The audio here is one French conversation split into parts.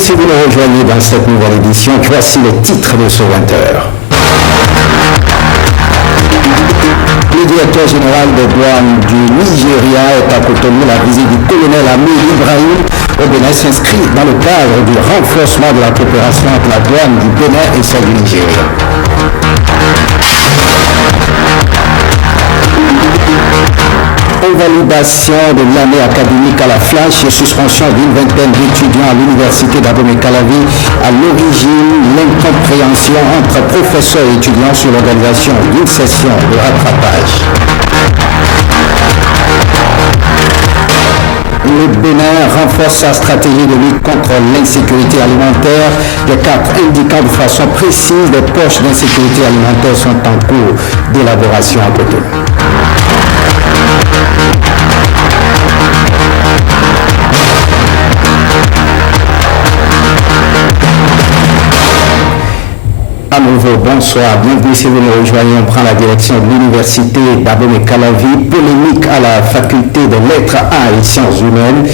si vous nous rejoignez dans cette nouvelle édition, voici les titres de ce 20h. Le directeur général des douanes du Nigeria est à Cotonou. La visite du colonel Amir Ibrahim au Bénin s'inscrit dans le cadre du renforcement de la coopération entre la douane du Bénin et celle du Nigeria. Validation de l'année académique à la Flash et suspension d'une vingtaine d'étudiants à l'université d'Abomey-Calavi. À l'origine, l'incompréhension entre professeurs et étudiants sur l'organisation d'une session de rattrapage. Le Bénin renforce sa stratégie de lutte contre l'insécurité alimentaire. Les 4 indiquant de façon précise les poches d'insécurité alimentaire sont en cours d'élaboration à Cotonou. À nouveau, bonsoir, bienvenue si vous nous rejoignez. On prend la direction de l'université d'Abomey-Calavi. Polémique à la faculté de lettres A et sciences humaines.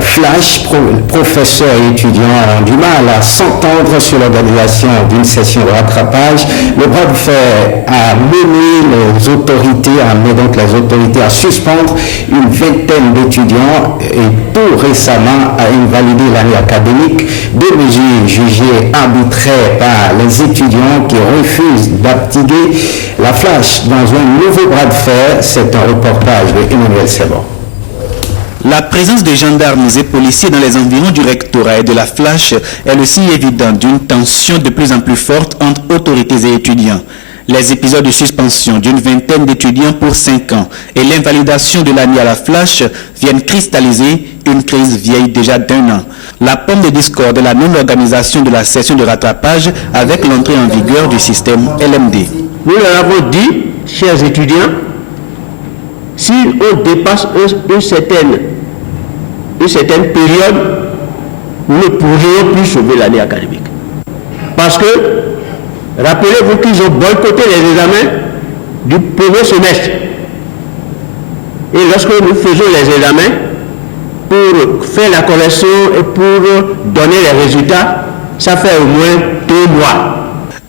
Flash, professeurs et étudiants ont du mal à s'entendre sur l'organisation d'une session de rattrapage. Le bras de fer a mené les autorités, à suspendre une vingtaine d'étudiants et tout récemment à invalider l'année académique. Deux mesures jugées arbitraires par les étudiants qui refusent d'abdiguer. La Flash dans un nouveau bras de fer, c'est un reportage de Emmanuel Sebon. La présence de gendarmes et policiers dans les environs du rectorat et de la Flash est le signe évident d'une tension de plus en plus forte entre autorités et étudiants. Les épisodes de suspension d'une vingtaine d'étudiants pour 5 ans et l'invalidation de l'année à la Flash viennent cristalliser une crise vieille déjà d'1 an. La pomme de discorde est la non-organisation de la session de rattrapage avec l'entrée en vigueur du système LMD. Nous leur avons dit, chers étudiants, si on dépasse une certaine période, nous ne pourrions plus sauver l'année académique. Parce que, rappelez-vous qu'ils ont boycotté les examens du premier semestre. Et lorsque nous faisons les examens, pour faire la correction et pour donner les résultats, ça fait au moins 2 mois.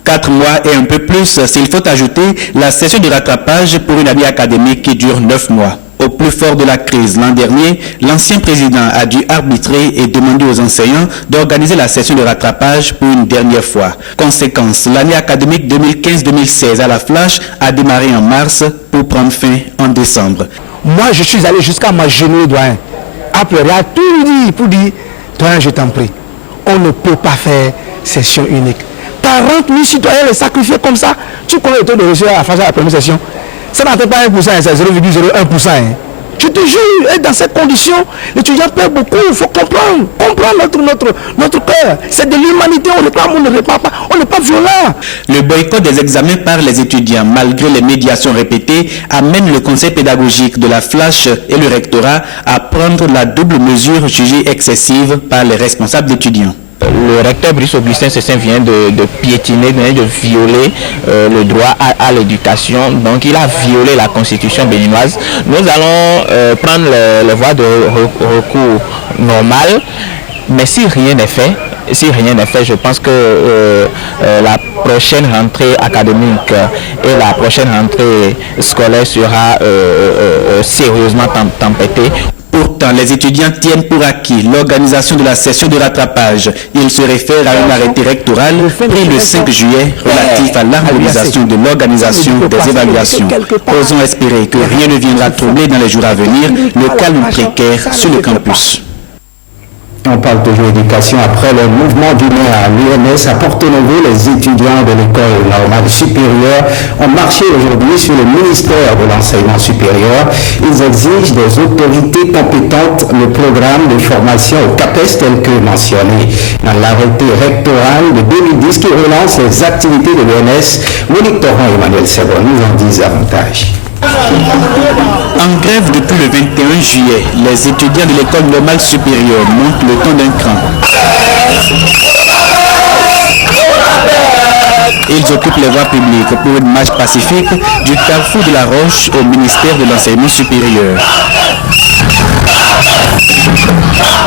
4 mois et un peu plus s'il faut ajouter la session de rattrapage pour une année académique qui dure 9 mois. Au plus fort de la crise l'an dernier, l'ancien président a dû arbitrer et demander aux enseignants d'organiser la session de rattrapage pour une dernière fois. Conséquence, l'année académique 2015-2016 à la Flash a démarré en mars pour prendre fin en décembre. Moi, je suis allé jusqu'à m'agenouiller doyen. Après, il a tout dit pour dire, doyen, je t'en prie, on ne peut pas faire session unique. 40 000 citoyens les sacrifier comme ça. Tu connais le taux de réussite à la phase de la première session. Ça n'atteint pas 1%, c'est 0,01%. Je te jure, et dans ces conditions, l'étudiant perd beaucoup. Il faut comprendre notre cœur. C'est de l'humanité, on ne répare pas, on n'est pas violent. Le boycott des examens par les étudiants, malgré les médiations répétées, amène le conseil pédagogique de la Flash et le rectorat à prendre la double mesure jugée excessive par les responsables d'étudiants. Le recteur Brice Augustin Cessin vient de piétiner, de violer le droit à l'éducation. Donc il a violé la constitution béninoise. Nous allons prendre les voies de recours normales. Mais si rien n'est fait, je pense que la prochaine rentrée académique et la prochaine rentrée scolaire sera sérieusement tempêtée. Pourtant, les étudiants tiennent pour acquis l'organisation de la session de rattrapage. Ils se réfèrent à un arrêté rectoral pris le 5 juillet relatif à l'harmonisation de l'organisation des évaluations. Osons espérer que rien ne viendra troubler dans les jours à venir le calme précaire sur le campus. On parle toujours d'éducation. Après le mouvement d'humeur à l'UNS à Porto-Novo, les étudiants de l'école normale supérieure ont marché aujourd'hui sur le ministère de l'enseignement supérieur. Ils exigent des autorités compétentes le programme de formation au CAPES tel que mentionné dans l'arrêté rectoral de 2010 qui relance les activités de l'UNS. Monique Torrent et Emmanuel Sebon nous en disent davantage. En grève depuis le 21 juillet, les étudiants de l'école normale supérieure montent le ton d'un cran. Ils occupent les voies publiques pour une marche pacifique du carrefour de la Roche au ministère de l'enseignement supérieur.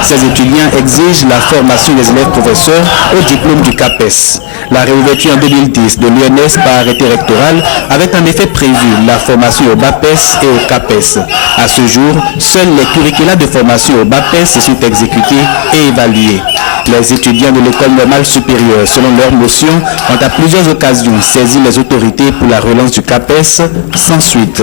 Ces étudiants exigent la formation des élèves professeurs au diplôme du CAPES. La réouverture en 2010 de l'UNS par arrêté rectoral avait en effet prévu la formation au BAPES et au CAPES. À ce jour, seuls les curricula de formation au BAPES sont exécutés et évalués. Les étudiants de l'école normale supérieure, selon leur motion, ont à plusieurs occasions saisi les autorités pour la relance du CAPES sans suite.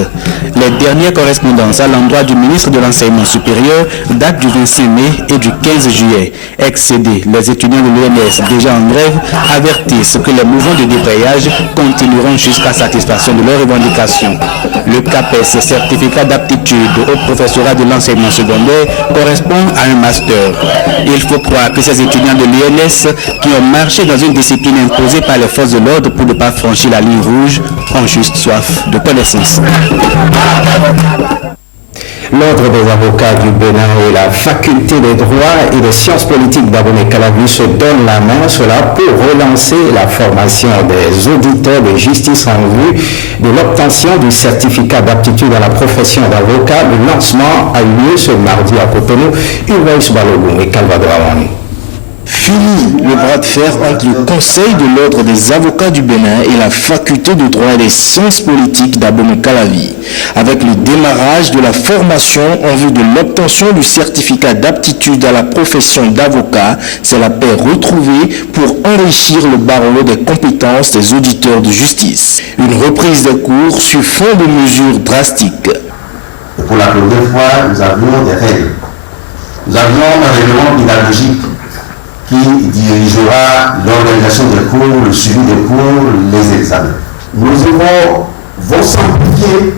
Les dernières correspondances à l'endroit du ministre de l'Enseignement supérieur datent du 26 mai et du 15 juillet. Excédés, les étudiants de l'UNS déjà en grève avertissent que les mouvements de débrayage continueront jusqu'à satisfaction de leurs revendications. Le CAPES, certificat d'aptitude au professorat de l'enseignement secondaire, correspond à un master. Il faut croire que ces étudiants de l'UNS qui ont marché dans une discipline imposée par les forces de l'ordre pour ne pas franchir la ligne rouge ont juste soif de connaissance. L'Ordre des avocats du Bénin et la Faculté des droits et des sciences politiques d'Abomey-Calavi se donnent la main, cela pour relancer la formation des auditeurs de justice en vue de l'obtention du certificat d'aptitude à la profession d'avocat. Le lancement a eu lieu ce mardi à Cotonou. Uwais Balogun et Calvadouawan. Fini le bras de fer entre le Conseil de l'Ordre des avocats du Bénin et la Faculté de droit et des sciences politiques d'Abomey-Calavi, avec le démarrage de la formation en vue de l'obtention du certificat d'aptitude à la profession d'avocat. C'est la paix retrouvée pour enrichir le barreau des compétences des auditeurs de justice. Une reprise des cours sur fond de mesures drastiques. Pour la première fois, nous avions des règles. Nous avions un règlement pédagogique qui dirigera l'organisation des cours, le suivi des cours, les examens. Nos efforts vont s'amplifier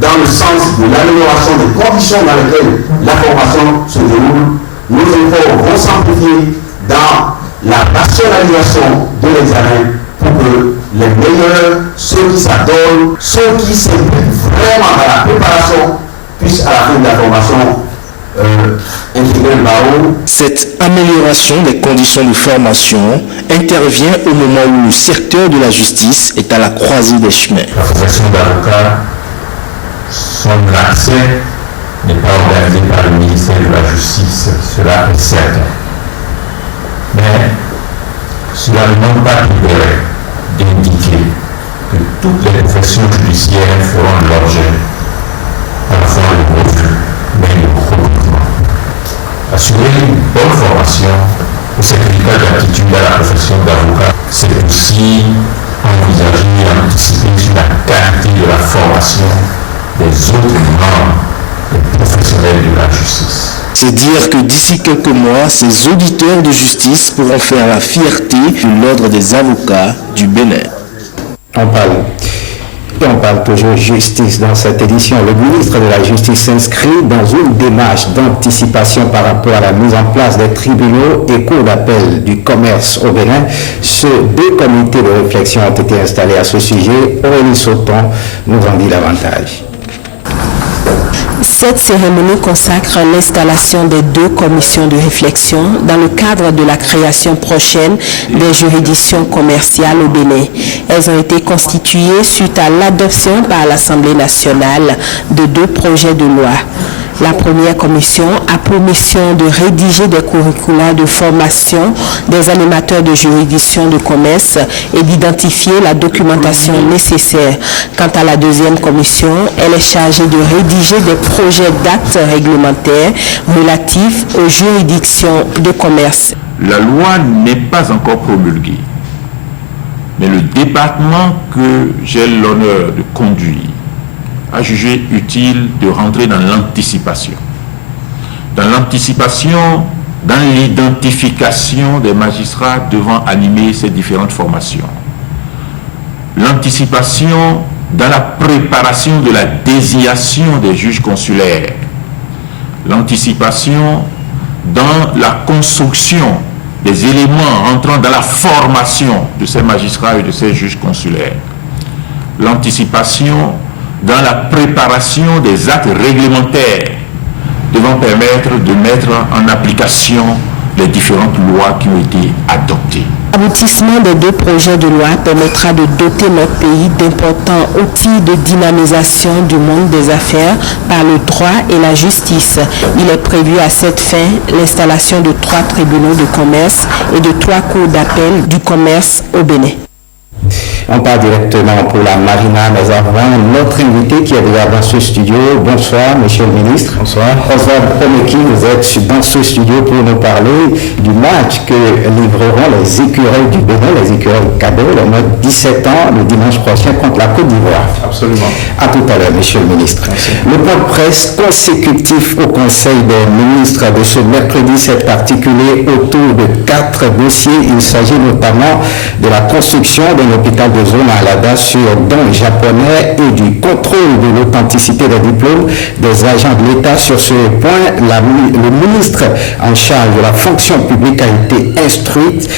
dans le sens de l'amélioration des conditions dans lesquelles la formation se déroule. Nos efforts vont s'amplifier dans la rationalisation de l'examen pour que les meilleurs, ceux qui s'adonnent, ceux qui s'impliquent vraiment dans la préparation, puissent à la fin de la formation Cette amélioration des conditions de formation intervient au moment où le secteur de la justice est à la croisée des chemins. La profession d'avocat, son accès n'est pas organisé par le ministère de la Justice, cela est certain. Mais cela ne manque pas d'intérêt d'indiquer que toutes les professions judiciaires feront l'objet à la fois de refus, mais de recrutement. Assurer une bonne formation au certificat d'aptitude à la profession d'avocat, c'est aussi envisager et anticiper sur la qualité de la formation des autres membres des professionnels de la justice. C'est dire que d'ici quelques mois, ces auditeurs de justice pourront faire la fierté de l'Ordre des avocats du Bénin. On parle toujours justice dans cette édition. Le ministre de la Justice s'inscrit dans une démarche d'anticipation par rapport à la mise en place des tribunaux et cours d'appel du commerce au Bénin. Deux comités de réflexion ont été installés à ce sujet. Aurélie Sauton nous en dit davantage. Cette cérémonie consacre l'installation des deux commissions de réflexion dans le cadre de la création prochaine des juridictions commerciales au Bénin. Elles ont été constituées suite à l'adoption par l'Assemblée nationale de deux projets de loi. La première commission a pour mission de rédiger des curricula de formation des animateurs de juridiction de commerce et d'identifier la documentation nécessaire. Quant à la deuxième commission, elle est chargée de rédiger des projets d'actes réglementaires relatifs aux juridictions de commerce. La loi n'est pas encore promulguée, mais le département que j'ai l'honneur de conduire a jugé utile de rentrer dans l'anticipation. Dans l'anticipation, dans l'identification des magistrats devant animer ces différentes formations. L'anticipation dans la préparation de la désignation des juges consulaires. L'anticipation dans la construction des éléments entrant dans la formation de ces magistrats et de ces juges consulaires. L'anticipation dans la préparation des actes réglementaires devant permettre de mettre en application les différentes lois qui ont été adoptées. L'aboutissement des 2 projets de loi permettra de doter notre pays d'importants outils de dynamisation du monde des affaires par le droit et la justice. Il est prévu à cette fin l'installation de 3 tribunaux de commerce et de 3 cours d'appel du commerce au Bénin. On part directement pour la marina, mais avant, notre invité qui est déjà dans ce studio. Bonsoir, monsieur le ministre. Bonsoir. Oswald Omeki, vous êtes dans ce studio pour nous parler du match que livreront les écureuils du Bénin, les écureuils cadeaux, le mois 17 ans, le dimanche prochain contre la Côte d'Ivoire. Absolument. À tout à l'heure, monsieur le ministre. Merci. Le point de presse consécutif au Conseil des ministres de ce mercredi s'est articulé autour de 4 dossiers. Il s'agit notamment de la construction d'un hôpital de zone à Alada sur dons japonais et du contrôle de l'authenticité des diplômes des agents de l'État. Sur ce point, le ministre en charge de la fonction publique a été instruite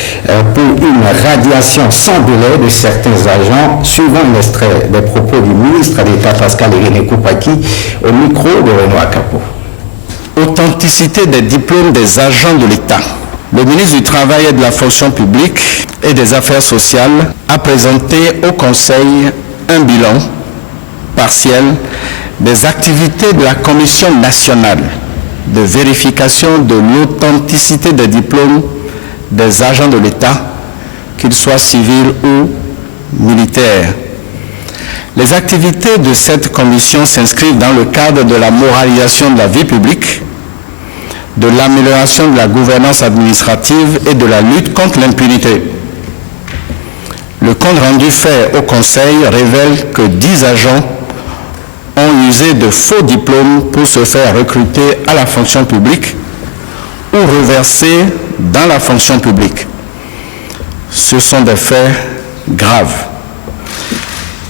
pour une radiation sans délai de certains agents, suivant un extrait des propos du ministre d'État Pascal Irénée Koupaki au micro de Renoir Capot. Authenticité des diplômes des agents de l'État. Le ministre du Travail et de la fonction publique et des Affaires sociales a présenté au Conseil un bilan partiel des activités de la Commission nationale de vérification de l'authenticité des diplômes des agents de l'État, qu'ils soient civils ou militaires. Les activités de cette commission s'inscrivent dans le cadre de la moralisation de la vie publique, de l'amélioration de la gouvernance administrative et de la lutte contre l'impunité. Le compte rendu fait au Conseil révèle que 10 agents ont usé de faux diplômes pour se faire recruter à la fonction publique ou reverser dans la fonction publique. Ce sont des faits graves.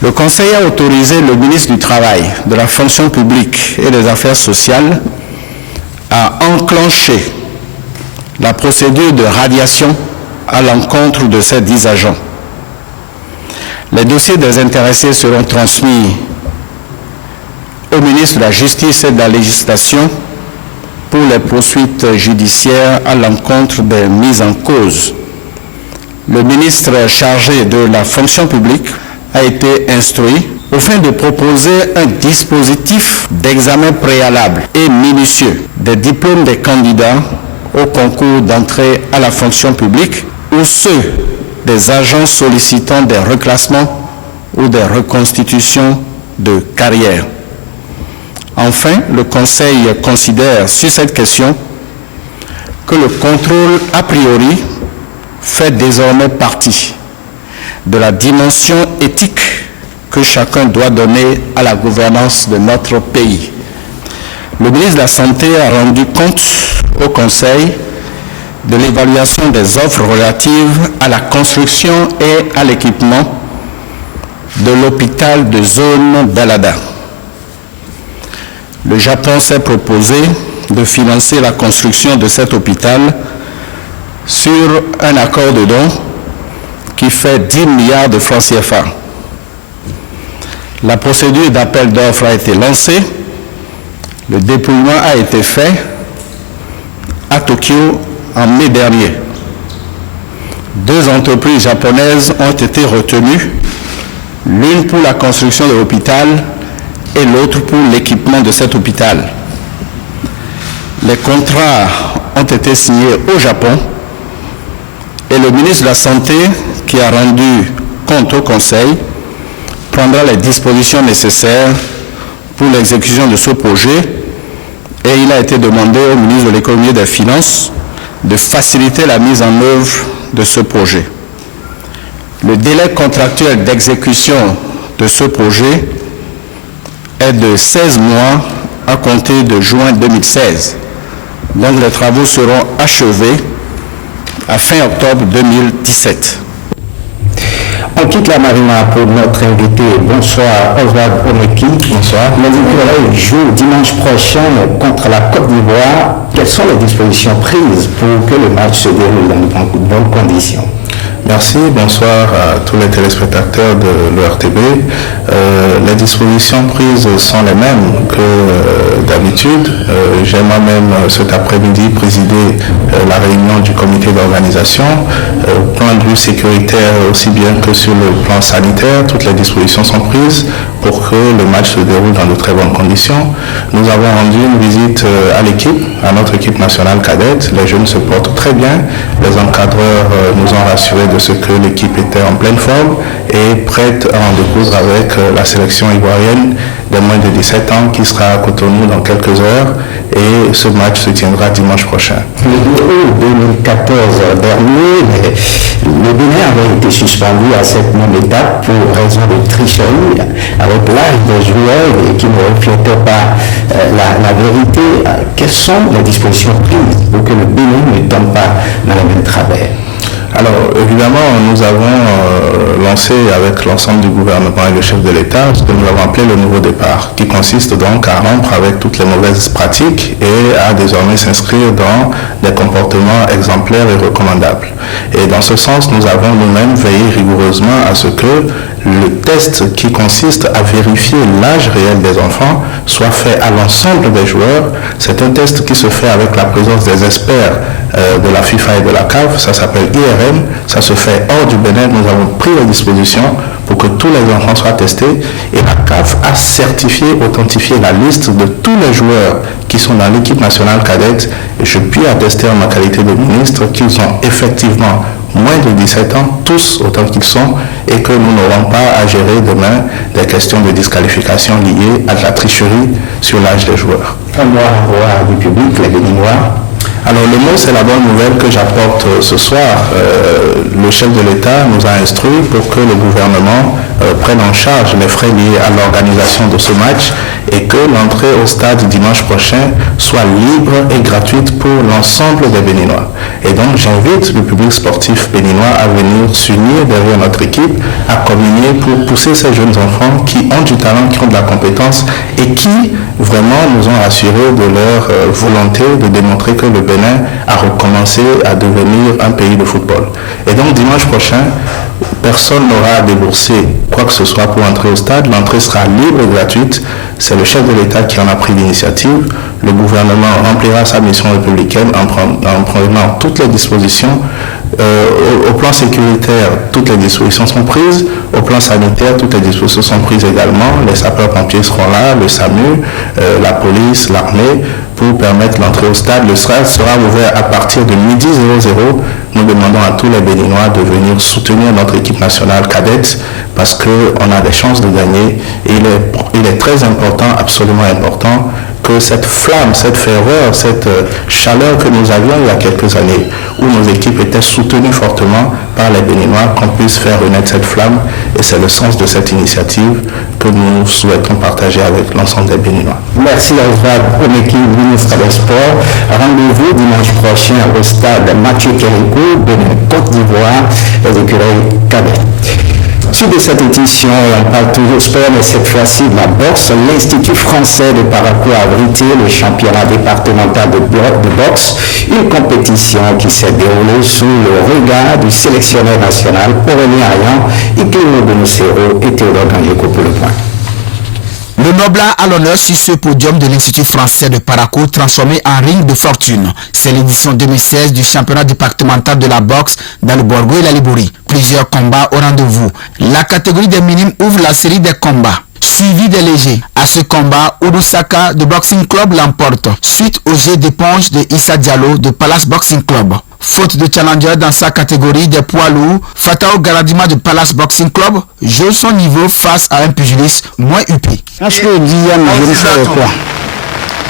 Le Conseil a autorisé le ministre du Travail, de la fonction publique et des Affaires sociales à enclencher la procédure de radiation à l'encontre de ces 10 agents. Les dossiers des intéressés seront transmis au ministre de la Justice et de la Législation pour les poursuites judiciaires à l'encontre des mises en cause. Le ministre chargé de la fonction publique a été instruit au fin de proposer un dispositif d'examen préalable et minutieux des diplômes des candidats au concours d'entrée à la fonction publique ou ceux des agents sollicitant des reclassements ou des reconstitutions de carrière. Enfin, le Conseil considère sur cette question que le contrôle a priori fait désormais partie de la dimension éthique que chacun doit donner à la gouvernance de notre pays. Le ministre de la Santé a rendu compte au Conseil de l'évaluation des offres relatives à la construction et à l'équipement de l'hôpital de zone d'Alada. Le Japon s'est proposé de financer la construction de cet hôpital sur un accord de don qui fait 10 milliards de francs CFA. La procédure d'appel d'offres a été lancée. Le déploiement a été fait à Tokyo en mai dernier. 2 entreprises japonaises ont été retenues, l'une pour la construction de l'hôpital et l'autre pour l'équipement de cet hôpital. Les contrats ont été signés au Japon et le ministre de la Santé, qui a rendu compte au Conseil, prendra les dispositions nécessaires pour l'exécution de ce projet et il a été demandé au ministre de l'Économie et des Finances de faciliter la mise en œuvre de ce projet. Le délai contractuel d'exécution de ce projet est de 16 mois à compter de juin 2016. Donc les travaux seront achevés à fin octobre 2017. On quitte la marina pour notre invité. Bonsoir, Oswald Omeki. Bonsoir. Les écureuils jouent dimanche prochain contre la Côte d'Ivoire. Quelles sont les dispositions prises pour que le match se déroule dans de bonnes conditions? Merci, bonsoir à tous les téléspectateurs de l'ERTB. Les dispositions prises sont les mêmes que d'habitude. J'ai moi-même cet après-midi présidé la réunion du comité d'organisation. Au point de vue sécuritaire, aussi bien que sur le plan sanitaire, toutes les dispositions sont prises pour que le match se déroule dans de très bonnes conditions. Nous avons rendu une visite à l'équipe, à notre équipe nationale cadette. Les jeunes se portent très bien. Les encadreurs nous ont rassurés de ce que l'équipe était en pleine forme et prête à en découdre avec la sélection ivoirienne de moins de 17 ans qui sera à Cotonou dans quelques heures, et ce match se tiendra dimanche prochain. Le 2014 dernier, le Bénin avait été suspendu à cette même étape pour raison de tricherie avec l'âge des joueurs et qui ne reflétait pas la vérité. Quelles sont les dispositions prises pour que le Bénin ne tombe pas dans les mêmes travers? Alors, évidemment, nous avons lancé avec l'ensemble du gouvernement et le chef de l'État ce que nous avons appelé le nouveau départ, qui consiste donc à rompre avec toutes les mauvaises pratiques et à désormais s'inscrire dans des comportements exemplaires et recommandables. Et dans ce sens, nous avons nous-mêmes veillé rigoureusement à ce que le test qui consiste à vérifier l'âge réel des enfants soit fait à l'ensemble des joueurs. C'est un test qui se fait avec la présence des experts de la FIFA et de la CAF. Ça s'appelle IRM. Ça se fait hors du Bénin. Nous avons pris les dispositions pour que tous les enfants soient testés. Et la CAF a certifié, authentifié la liste de tous les joueurs qui sont dans l'équipe nationale cadette. Et je puis attester en ma qualité de ministre qu'ils ont effectivement moins de 17 ans, tous autant qu'ils sont, et que nous n'aurons pas à gérer demain des questions de disqualification liées à de la tricherie sur l'âge des joueurs. Un mot à voir du public, les Béninois. Alors le mot, c'est la bonne nouvelle que j'apporte ce soir. Le chef de l'État nous a instruit pour que le gouvernement prenne en charge les frais liés à l'organisation de ce match et que l'entrée au stade dimanche prochain soit libre et gratuite pour l'ensemble des Béninois. Et donc j'invite le public sportif béninois à venir s'unir derrière notre équipe, à communier pour pousser ces jeunes enfants qui ont du talent, qui ont de la compétence et qui vraiment nous ont assuré de leur volonté de démontrer que le Bénin a recommencé à devenir un pays de football. Et donc dimanche prochain, personne n'aura à débourser quoi que ce soit pour entrer au stade. L'entrée sera libre et gratuite. C'est le chef de l'État qui en a pris l'initiative. Le gouvernement remplira sa mission républicaine en prenant toutes les dispositions. Au plan sécuritaire, toutes les dispositions sont prises. Au plan sanitaire, toutes les dispositions sont prises également. Les sapeurs-pompiers seront là, le SAMU, la police, l'armée, pour permettre l'entrée au stade. Le stade sera ouvert à partir de 12h00. Nous demandons à tous les Béninois de venir soutenir notre équipe nationale cadette parce qu'on a des chances de gagner. Et il est très important, absolument important, que cette flamme, cette ferveur, cette chaleur que nous avions il y a quelques années, où nos équipes étaient soutenues fortement par les Béninois, qu'on puisse faire renaître cette flamme. Et c'est le sens de cette initiative que nous souhaitons partager avec l'ensemble des Béninois. Merci Oswald Omeki, ministre des Sports. Rendez-vous dimanche prochain au stade Mathieu Kérékou, Bénin, Côte d'Ivoire, les écureuils cadets. Suite de cette édition, on parle toujours sport, mais cette fois-ci de la boxe. L'Institut français de Parakou a abrité le championnat départemental de boxe, une compétition qui s'est déroulée sous le regard du sélectionneur national Aurélien Ayan, Iklimo Benocero et Théodore Gangeco pour le point. Le Noblat a l'honneur sur ce podium de l'Institut français de Parakou transformé en ring de fortune. C'est l'édition 2016 du championnat départemental de la boxe dans le Borgo et la Libouri. Plusieurs combats au rendez-vous. La catégorie des minimes ouvre la série des combats, suivi des légers. À ce combat, Udusaka de Boxing Club l'emporte, suite au jet d'éponge de Issa Diallo de Palace Boxing Club. Faute de challenger dans sa catégorie des poids lourds, Fatao Galadima de Palace Boxing Club joue son niveau face à un pugiliste moins huppé. Parce que Diane, je ne savais pas.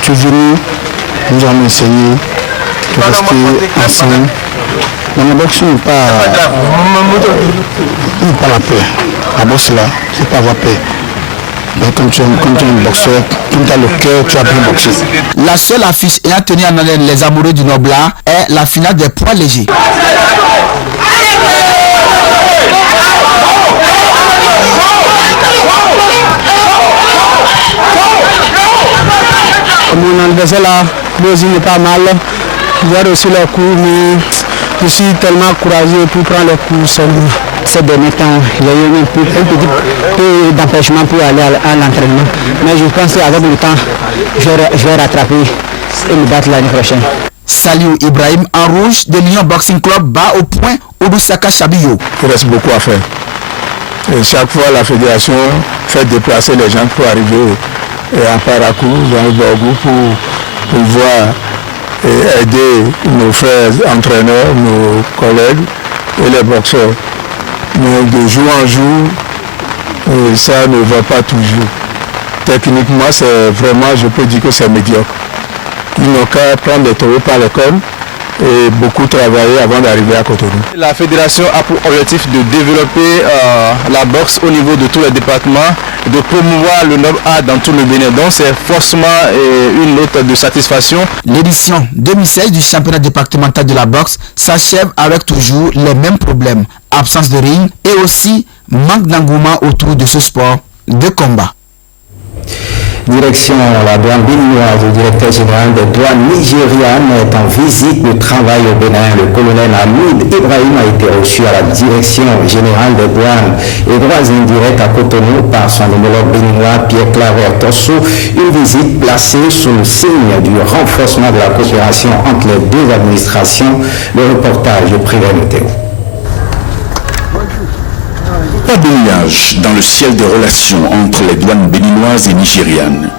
Tu es venu, nous avons essayé de rester ensemble. Dans la boxe, il n'y a pas la paix. La boxe là, c'est pas avoir paix. Mais quand tu es un boxeur, quand tu as le cœur, tu as bien boxé. La seule affiche ayant tenu en haleine les amoureux du Noblat est la finale des poids légers. Mon adversaire là, Bosi n'est pas mal. Il a reçu le coup, mais Je suis tellement courageux pour prendre les cours seulement. Ces derniers temps, il y a eu un petit peu d'empêchement pour aller à l'entraînement. Mais je pense qu'avec le temps, je vais rattraper et me battre l'année prochaine. Saliou Ibrahim en rouge de Lyon Boxing Club bat au point Odusaka Chabiyo. Il reste beaucoup à faire. Et chaque fois, la fédération fait déplacer les gens pour arriver à Parakou, dans le Borgou, pour pouvoir aider nos frères entraîneurs, nos collègues et les boxeurs. Mais de jour en jour, ça ne va pas toujours. Techniquement, c'est vraiment, je peux dire que c'est médiocre. Ils n'ont qu'à prendre les taureaux par les cornes et beaucoup travailler avant d'arriver à Cotonou. La fédération a pour objectif de développer la boxe au niveau de tous les départements, de promouvoir le nom A dans tout le Bénin. Donc c'est forcément une note de satisfaction. L'édition 2016 du championnat départemental de la boxe s'achève avec toujours les mêmes problèmes. Absence de ring et aussi manque d'engouement autour de ce sport de combat. Direction la douane béninoise, le directeur général des douanes nigérianes est en visite de travail au Bénin. Le colonel Hamid Ibrahim a été reçu à la direction générale des douanes et droits indirects à Cotonou par son homologue béninois Pierre Claver Tosso. Une visite placée sous le signe du renforcement de la coopération entre les deux administrations. Le reportage de Privé Météo. Pas de nuage dans le ciel des relations entre les douanes béninoises et nigérianes.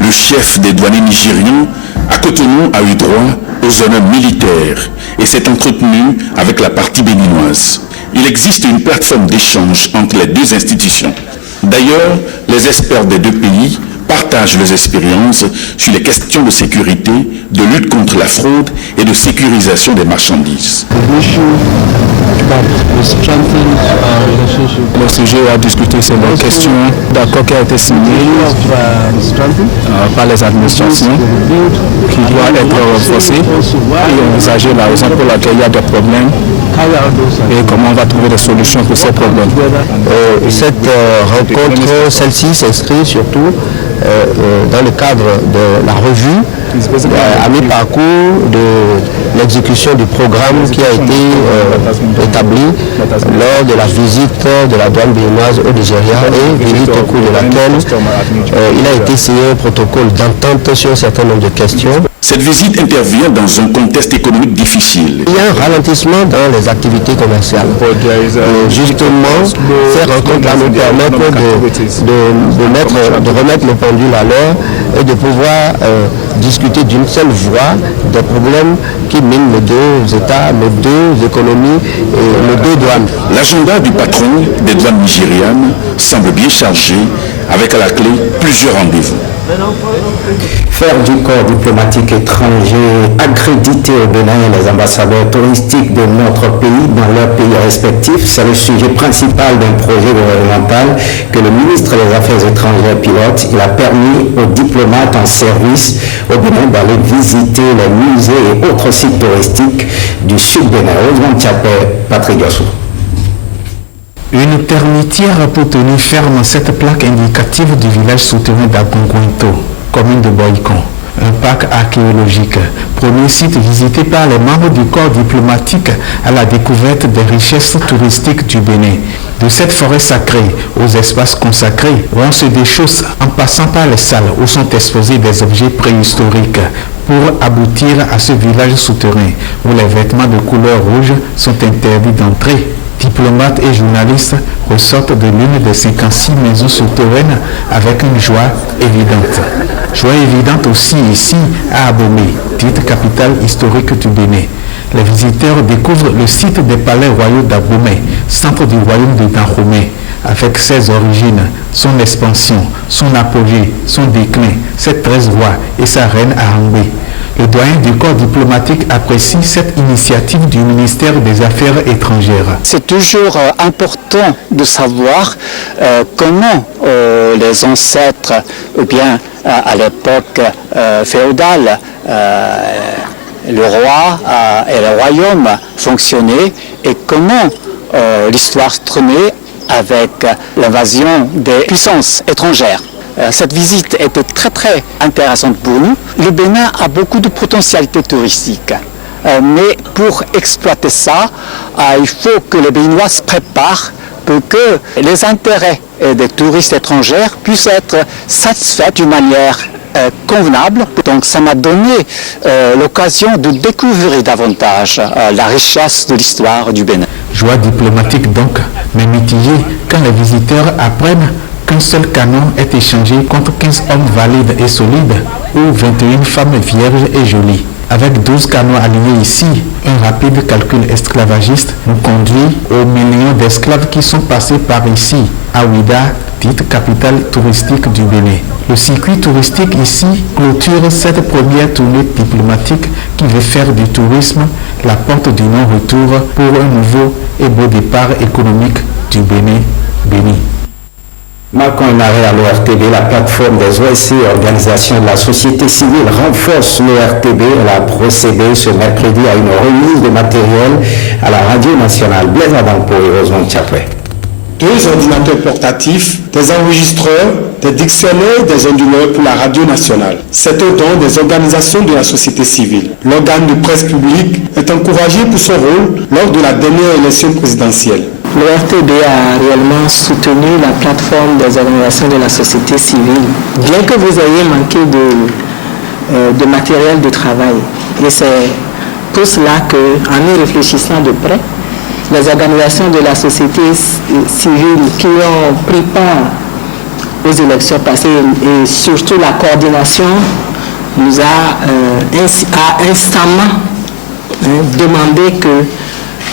Le chef des douaniers nigériens à Cotonou a eu droit aux honneurs militaires et s'est entretenu avec la partie béninoise. Il existe une plateforme d'échange entre les deux institutions. D'ailleurs, les experts des deux pays partagent leurs expériences sur les questions de sécurité, de lutte contre la fraude et de sécurisation des marchandises. Le sujet à discuter, c'est la question d'accord qui a été signé par les administrations qui doit être renforcée et envisager la raison pour laquelle il y a des problèmes et comment on va trouver des solutions pour ces problèmes. Cette rencontre, celle-ci s'inscrit surtout dans le cadre de la revue à mi-parcours de l'exécution du programme qui a été établi lors de la visite de la douane béninoise au Nigeria et visite au cours de laquelle il a été signé un protocole d'entente sur un certain nombre de questions. Cette visite intervient dans un contexte économique difficile. Il y a un ralentissement dans les activités commerciales. Justement, ces rencontres-là nous permettent de remettre le pendule à l'heure et de pouvoir discuter d'une seule voix des problèmes qui minent nos deux États, nos deux économies et nos deux douanes. L'agenda du patron des douanes nigérianes semble bien chargé, avec à la clé plusieurs rendez-vous. Faire du corps diplomatique étranger accrédité au Bénin les ambassadeurs touristiques de notre pays dans leurs pays respectifs, c'est le sujet principal d'un projet gouvernemental que le ministre des Affaires étrangères pilote. Il a permis aux diplomates en service au Bénin d'aller visiter les musées et autres sites touristiques du sud Bénin. Osman Tchapé, Patrick Gassou. Une termitière à Cotonou ferme cette plaque indicative du village souterrain d'Agongointo, commune de Boïcon. Un parc archéologique, premier site visité par les membres du corps diplomatique à la découverte des richesses touristiques du Bénin. De cette forêt sacrée aux espaces consacrés, on se déchausse en passant par les salles où sont exposés des objets préhistoriques pour aboutir à ce village souterrain où les vêtements de couleur rouge sont interdits d'entrée. Diplomates et journalistes ressortent de l'une des 56 maisons souterraines avec une joie évidente. Joie évidente aussi ici à Abomey, dite capitale historique du Bénin. Les visiteurs découvrent le site des palais royaux d'Abomey, centre du royaume de Dahomey, avec ses origines, son expansion, son apogée, son déclin, ses 13 rois et sa reine Arambé. Le doyen du corps diplomatique apprécie cette initiative du ministère des Affaires étrangères. C'est toujours important de savoir comment les ancêtres, ou bien à l'époque féodale, le roi et le royaume fonctionnaient et comment l'histoire se tournait avec l'invasion des puissances étrangères. Cette visite était très intéressante pour nous. Le Bénin a beaucoup de potentialités touristiques. Mais pour exploiter ça, il faut que les Béninois se préparent pour que les intérêts des touristes étrangers puissent être satisfaits d'une manière convenable. Donc ça m'a donné l'occasion de découvrir davantage la richesse de l'histoire du Bénin. Joie diplomatique donc, mais mitigée quand les visiteurs apprennent qu'un seul canon est échangé contre 15 hommes valides et solides ou 21 femmes vierges et jolies. Avec 12 canons alignés ici, un rapide calcul esclavagiste nous conduit aux millions d'esclaves qui sont passés par ici, à Ouidah, dite capitale touristique du Bénin. Le circuit touristique ici clôture cette première tournée diplomatique qui veut faire du tourisme la porte du non-retour pour un nouveau et beau départ économique du Bénin béni. Marquant un arrêt à l'ORTB, la plateforme des OSC, organisation de la société civile, renforce l'ORTB. Elle a procédé ce mercredi à une remise de matériel à la radio nationale. Blaise Adampo et Rosemont Tchapoué. 2 ordinateurs portatifs, des enregistreurs, des dictionnaires et des onduleurs pour la radio nationale. C'est au don des organisations de la société civile. L'organe de presse publique est encouragé pour son rôle lors de la dernière élection présidentielle. L'ORTB a réellement soutenu la plateforme des organisations de la société civile, bien que vous ayez manqué de matériel de travail. Et c'est pour cela qu'en y réfléchissant de près, les organisations de la société civile qui ont pris part aux élections passées et surtout la coordination nous a instamment demandé que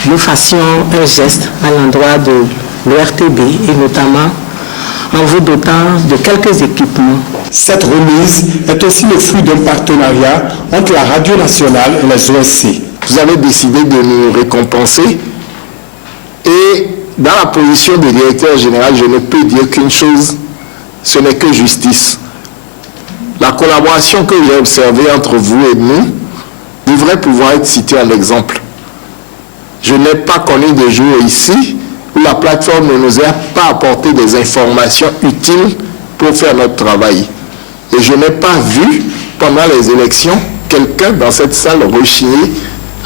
nous fassions un geste à l'endroit de l'ORTB et notamment en vous dotant de quelques équipements. Cette remise est aussi le fruit d'un partenariat entre la radio nationale et les OSC. Vous avez décidé de nous récompenser et dans la position de directeur général, je ne peux dire qu'une chose, ce n'est que justice. La collaboration que j'ai observée entre vous et nous devrait pouvoir être citée en exemple. Je n'ai pas connu de jour ici où la plateforme ne nous a pas apporté des informations utiles pour faire notre travail. Et je n'ai pas vu, pendant les élections, quelqu'un dans cette salle rechigner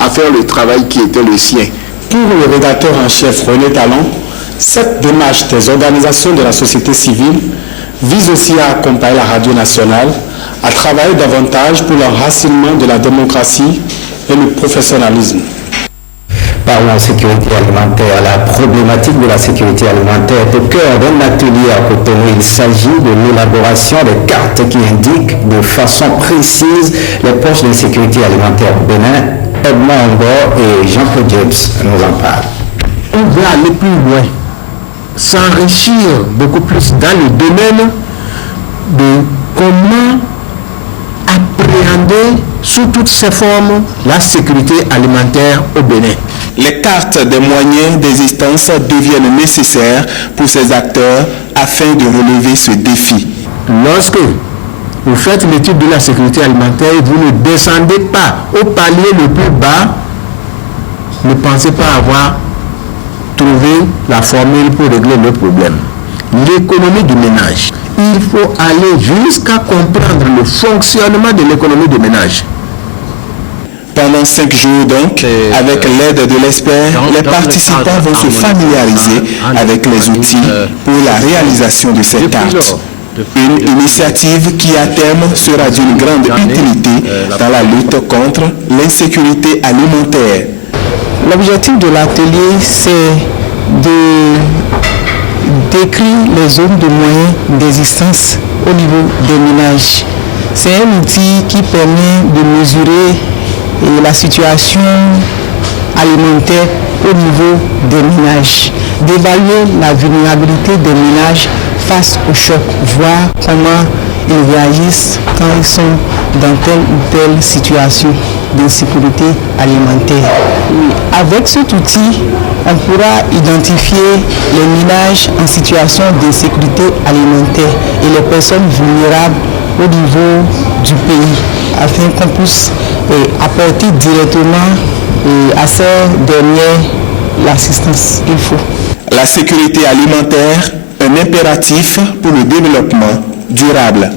à faire le travail qui était le sien. Pour le rédacteur en chef René Talon, cette démarche des organisations de la société civile vise aussi à accompagner la radio nationale à travailler davantage pour l'enracinement de la démocratie et le professionnalisme. Parlons sécurité alimentaire. La problématique de la sécurité alimentaire est au cœur d'un atelier à Cotonou. Il s'agit de l'élaboration des cartes qui indiquent de façon précise les poches de sécurité alimentaire au Bénin. Edmond Angor et Jean-Claude James nous en parlent. On veut aller plus loin, s'enrichir beaucoup plus dans le domaine de comment appréhender sous toutes ses formes la sécurité alimentaire au Bénin. Les cartes des moyens d'existence deviennent nécessaires pour ces acteurs afin de relever ce défi. Lorsque vous faites l'étude de la sécurité alimentaire, vous ne descendez pas au palier le plus bas, ne pensez pas avoir trouvé la formule pour régler le problème. L'économie du ménage. Il faut aller jusqu'à comprendre le fonctionnement de l'économie du ménage. Pendant 5 jours donc, avec l'aide de l'expert, les participants vont se familiariser avec les outils pour la réalisation de ces cartes. Une initiative qui à terme sera d'une grande utilité dans la lutte contre l'insécurité alimentaire. L'objectif de l'atelier, c'est de décrire les zones de moyens d'existence au niveau des ménages. C'est un outil qui permet de mesurer la situation alimentaire au niveau des ménages, d'évaluer la vulnérabilité des ménages face au choc, voir comment ils réagissent quand ils sont dans telle ou telle situation d'insécurité alimentaire. Avec cet outil, on pourra identifier les ménages en situation d'insécurité alimentaire et les personnes vulnérables au niveau du pays, afin qu'on puisse apporter directement à ces derniers l'assistance qu'il faut. La sécurité alimentaire, un impératif pour le développement durable.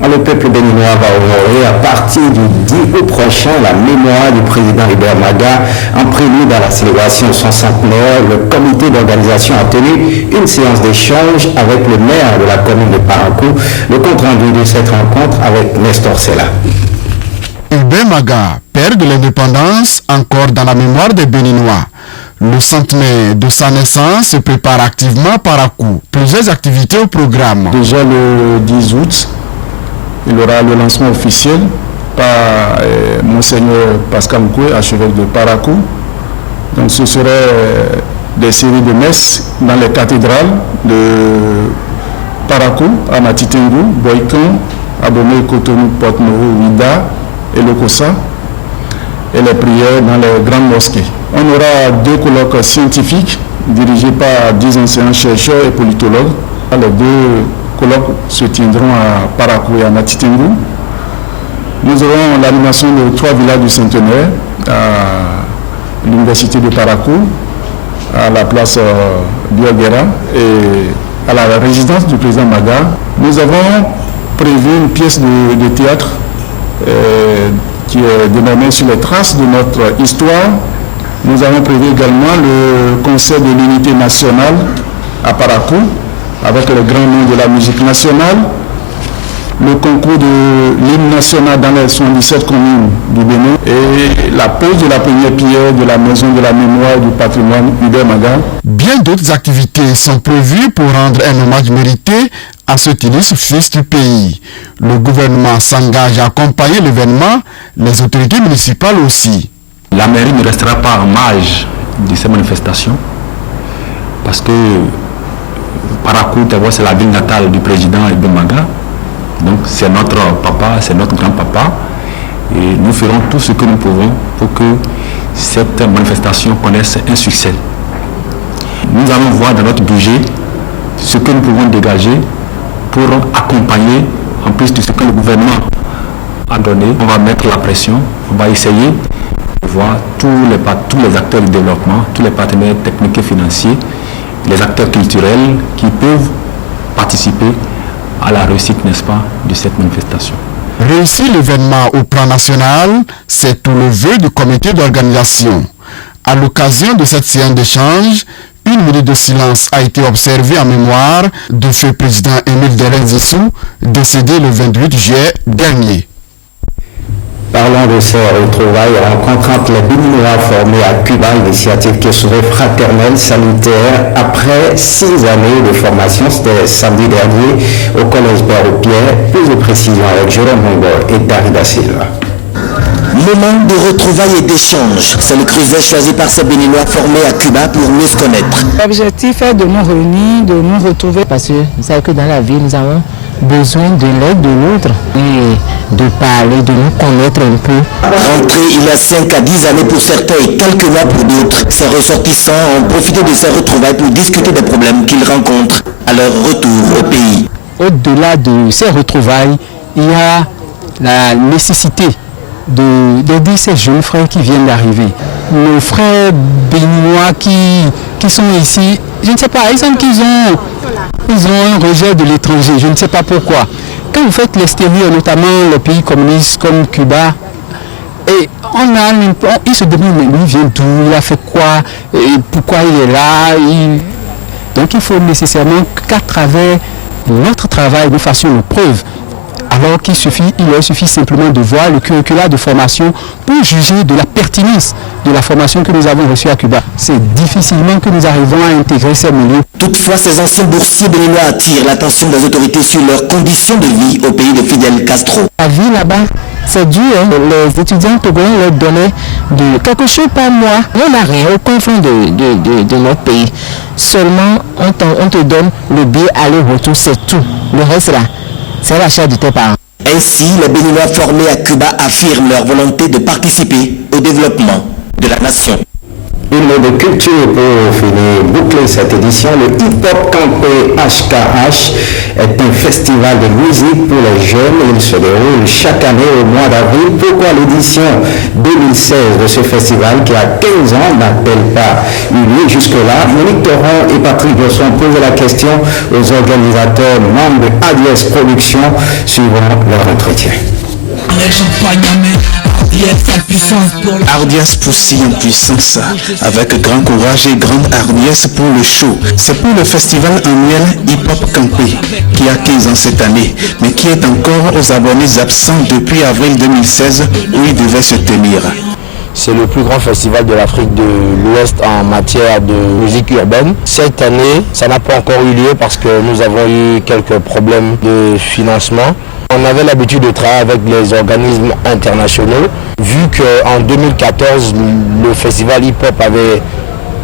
Le peuple béninois va honorer à partir du 10 août prochain la mémoire du président Hubert Maga. En prélude à la célébration de son centenaire, le comité d'organisation a tenu une séance d'échange avec le maire de la commune de Parakou. Le compte-rendu de cette rencontre avec Nestor Sela. Hubert Maga, père de l'indépendance, encore dans la mémoire des Béninois. Le centenaire de sa naissance se prépare activement à Parakou. Plusieurs activités au programme. Déjà le 10 août, il y aura le lancement officiel par Monseigneur Pascal Mkoué, archevêque de Parakou. Donc ce serait des séries de messes dans les cathédrales de Parakou, Amatitengu, Boykan, Abomey, Cotonou, Porte-Novo, Ouida et Lokossa, et les prières dans les grandes mosquées. On aura 2 colloques scientifiques dirigés par 10 enseignants-chercheurs et politologues. Les 2 colloques se tiendront à Parakou et à Matitengu. Nous aurons l'animation de 3 villages du centenaire à l'université de Parakou, à la place Bioguera et à la résidence du président Maga. Nous avons prévu une pièce de théâtre qui est dénommée Sur les traces de notre histoire. Nous avons prévu également le concert de l'unité nationale à Parakou, avec le grand nom de la musique nationale, le concours de l'hymne national dans les 77 communes du Bénin et la pose de la première pierre de la maison de la mémoire du patrimoine Hubert Maga. Bien d'autres activités sont prévues pour rendre un hommage mérité à ce illustre fils du pays. Le gouvernement s'engage à accompagner l'événement, les autorités municipales aussi. La mairie ne restera pas en marge de ces manifestations parce que Parakou, c'est la ville natale du président Hubert Maga. Donc c'est notre papa, c'est notre grand-papa. Et nous ferons tout ce que nous pouvons pour que cette manifestation connaisse un succès. Nous allons voir dans notre budget ce que nous pouvons dégager pour accompagner, en plus de ce que le gouvernement a donné. On va mettre la pression, on va essayer de voir tous les acteurs du développement, tous les partenaires techniques et financiers, les acteurs culturels qui peuvent participer à la réussite, n'est-ce pas, de cette manifestation. Réussir l'événement au plan national, c'est tout le vœu du comité d'organisation. À l'occasion de cette séance d'échange, une minute de silence a été observée en mémoire du feu président Émile Deren Zissou, décédé le 28 juillet dernier. Parlons de ces retrouvailles rencontrant les Béninois formés à Cuba, initiative qui serait fraternelle, sanitaire. Après 6 années de formation, c'était samedi dernier au collège Pierre. Plus de précisions avec Jérôme Mongol et Darida Silva. Moment de retrouvailles et d'échanges. C'est le creuset choisi par ces Béninois formés à Cuba pour mieux se connaître. L'objectif est de nous réunir, de nous retrouver. Parce que vous savez que dans la vie, nous avons besoin de l'aide de l'autre et de parler, de nous connaître un peu. Rentré il y a 5 à 10 années pour certains et quelques mois pour d'autres, ces ressortissants ont profité de ces retrouvailles pour discuter des problèmes qu'ils rencontrent à leur retour au pays. Au-delà de ces retrouvailles, il y a la nécessité d'aider ces jeunes frères qui viennent d'arriver. Nos frères béninois qui sont ici, je ne sais pas, ils ont un rejet de l'étranger, je ne sais pas pourquoi. Quand vous faites l'extérieur, notamment les pays communistes comme Cuba, et ils se demandent, mais lui vient d'où, il a fait quoi, et pourquoi il est là. Donc il faut nécessairement qu'à travers notre travail, nous fassions nos preuves. Alors il leur suffit simplement de voir le curriculum de formation pour juger de la pertinence de la formation que nous avons reçue à Cuba. C'est difficilement que nous arrivons à intégrer ces milieux. Toutefois, ces anciens boursiers béninois attirent l'attention des autorités sur leurs conditions de vie au pays de Fidel Castro. La vie là-bas, c'est dur. Les étudiants togolais leur donnaient quelque chose par mois. On n'a rien au confond de notre pays. Seulement, on te donne le billet aller-retour, c'est tout. Le reste là, c'est l'achat de tes parents. Ainsi, les Béninois formés à Cuba affirment leur volonté de participer au développement de la nation. Une mot de culture pour finir boucler cette édition. Le Hip Hop Campé HKH est un festival de musique pour les jeunes. Il se déroule chaque année au mois d'avril. Pourquoi l'édition 2016 de ce festival qui a 15 ans n'a-t-elle pas eu lieu jusque-là? Monique Torrent et Patrick Bosson posent la question aux organisateurs membres de ADS Productions suivant leur entretien. Hardiesse poussille en puissance, avec grand courage et grande hardiesse pour le show. C'est pour le festival annuel Hip Hop Campé, qui a 15 ans cette année, mais qui est encore aux abonnés absents depuis avril 2016, où il devait se tenir. C'est le plus grand festival de l'Afrique de l'Ouest en matière de musique urbaine. Cette année, ça n'a pas encore eu lieu parce que nous avons eu quelques problèmes de financement. On avait l'habitude de travailler avec les organismes internationaux, vu qu'en 2014, le festival hip-hop avait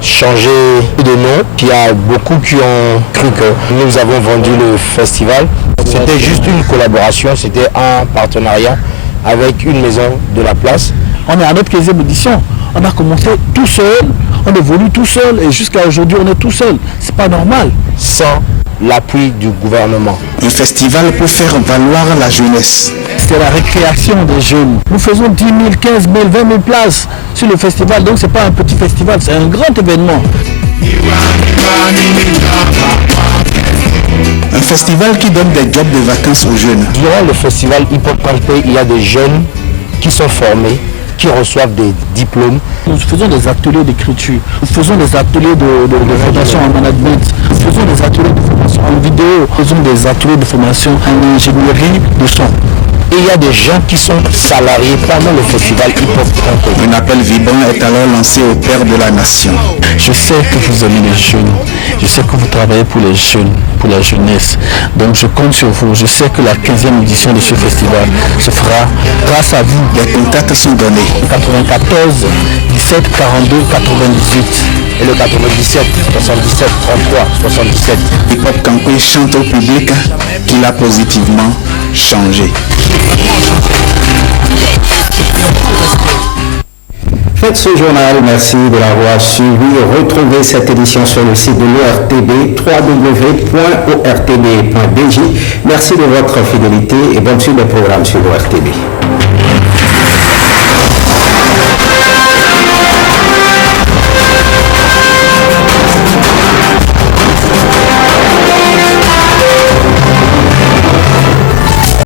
changé de nom. Il y a beaucoup qui ont cru que nous avons vendu le festival. C'était juste une collaboration, c'était un partenariat avec une maison de la place. On est à notre 15e édition. On a commencé tout seul, on évolue tout seul et jusqu'à aujourd'hui on est tout seul. C'est pas normal. Sans l'appui du gouvernement. Un festival pour faire valoir la jeunesse. C'est la récréation des jeunes. Nous faisons 10 000, 15 000, 20 000 places sur le festival. Donc c'est pas un petit festival, c'est un grand événement. Un festival qui donne des jobs de vacances aux jeunes. Durant le festival Hip Hop Campé, il y a des jeunes qui sont formés, qui reçoivent des diplômes. Nous faisons des ateliers d'écriture, nous faisons des ateliers de formation en management, nous faisons des ateliers de formation en vidéo, nous faisons des ateliers de formation en ingénierie de son. Et il y a des gens qui sont salariés pendant le festival Hip Hop Campé. Un appel vibrant est alors lancé au père de la nation. Je sais que vous aimez les jeunes, je sais que vous travaillez pour les jeunes, pour la jeunesse. Donc je compte sur vous. Je sais que la 15e édition de ce festival se fera grâce à vous. Les contacts sont donnés. 94 17 42 98 et le 97 77 33 77. Hip Hop Campé chante au public qu'il a positivement changé. Faites ce journal, merci de l'avoir suivi. Retrouvez cette édition sur le site de l'ORTB, www.ortb.bj. Merci de votre fidélité et bonne suite des programmes sur l'ORTB.